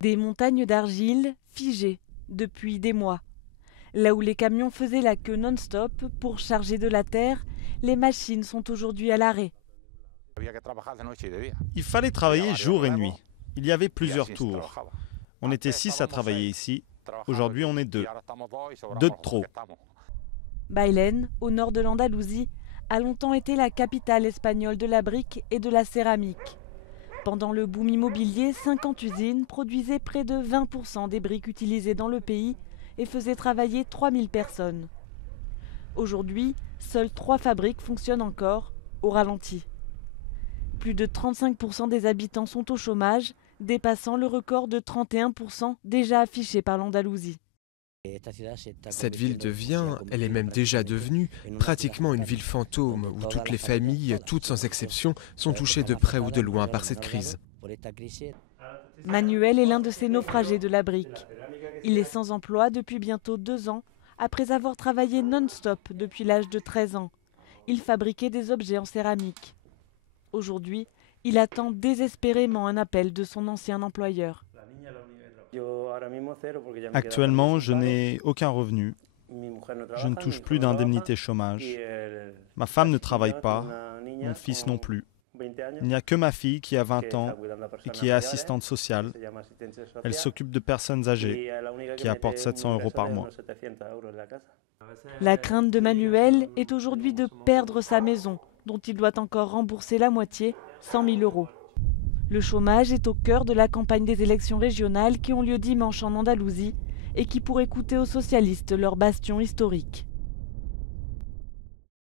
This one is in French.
Des montagnes d'argile figées depuis des mois. Là où les camions faisaient la queue non-stop pour charger de la terre, les machines sont aujourd'hui à l'arrêt. Il fallait travailler jour et nuit. Il y avait plusieurs tours. On était 6 à travailler ici. Aujourd'hui, on est 2. 2 de trop. Bailén, au nord de l'Andalousie, a longtemps été la capitale espagnole de la brique et de la céramique. Pendant le boom immobilier, 50 usines produisaient près de 20% des briques utilisées dans le pays et faisaient travailler 3000 personnes. Aujourd'hui, seules 3 fabriques fonctionnent encore, au ralenti. Plus de 35% des habitants sont au chômage, dépassant le record de 31% déjà affiché par l'Andalousie. Cette ville devient, elle est même déjà devenue, pratiquement une ville fantôme où toutes les familles, toutes sans exception, sont touchées de près ou de loin par cette crise. Manuel est l'un de ces naufragés de la brique. Il est sans emploi depuis bientôt 2 ans, après avoir travaillé non-stop depuis l'âge de 13 ans. Il fabriquait des objets en céramique. Aujourd'hui, il attend désespérément un appel de son ancien employeur. Actuellement, je n'ai aucun revenu. Je ne touche plus d'indemnité chômage. Ma femme ne travaille pas, mon fils non plus. Il n'y a que ma fille qui a 20 ans et qui est assistante sociale. Elle s'occupe de personnes âgées qui apportent 700 € par mois. La crainte de Manuel est aujourd'hui de perdre sa maison, dont il doit encore rembourser la moitié, 100 000 €. Le chômage est au cœur de la campagne des élections régionales qui ont lieu dimanche en Andalousie et qui pourraient coûter aux socialistes leur bastion historique.